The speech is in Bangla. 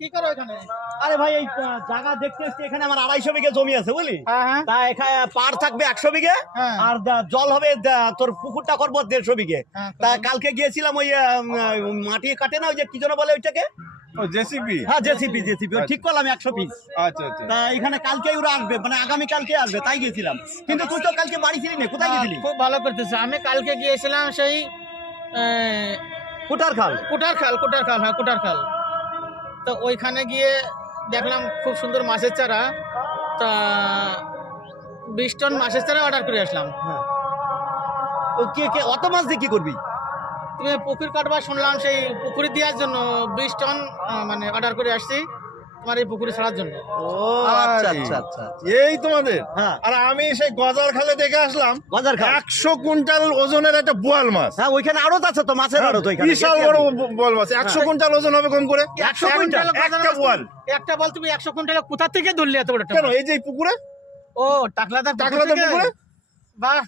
কি করো এখানে? আরে ভাই এই জায়গা দেখতে এসছি, এখানে আমার 250 বিঘে জমি আছে বুঝলি। হ্যাঁ। তা এখানে পার থাকবে 100 বিঘে, হ্যাঁ। আর জল হবে তোর পুকুরটা করবো 150 বিঘে। হ্যাঁ, তা কালকে গিয়েছিলাম ওই মাটি কাটে না, ওই যে কি যেন বলে ওইটাকে, ও জেসিবি। হ্যাঁ জেসিপি ঠিক করলাম 100 পিস। আচ্ছা আচ্ছা। তা এখানে কালকে ওরা আসবে, মানে আগামী কালকে আসবে, তাই গেছিলাম। কিন্তু তুই তো কালকে বাড়ি ছিলি না, কোথায় গেছিলি? খুব ভালো করতেছে। আমি কালকে গিয়েছিলাম সেই কুটার খাল। কুটার খাল, হ্যাঁ কুটার খাল। তো ওইখানে গিয়ে দেখলাম খুব সুন্দর মাছের চারা। তা 20 টন মাছের চারা অর্ডার করে আসলাম। হ্যাঁ, ও কে অত মাছ দিয়ে কি করবি? তুমি পুকুর কাটবা শুনলাম, সেই পুকুরে দেওয়ার জন্য 20 টন মানে অর্ডার করে আসছি তোমার এই পুকুরে ছাড়ার জন্য। ও আচ্ছা আচ্ছা আচ্ছা। এই তোমাদের। হ্যাঁ। আর আমি সেই গজার খালে দেখে আসলাম গজার খাল। 100 কুইন্টাল ওজনের একটা বোয়াল মাছ। হ্যাঁ ওইখানে আড়ত আছে তো, মাছের আড়ত ওইখানে। বিশাল বড় বোয়াল মাছ, 100 কুইন্টাল ওজন হবে কম করে। 100 কুইন্টাল? একটা বোয়াল। একটা বল তুমি 100 কুইন্টাল কোথা থেকে ধরলে এত বড় একটা কেন মাছ? এই যে এই পুকুরে, ও টাকলাদার টাকলাদার পুকুরে। বাহ।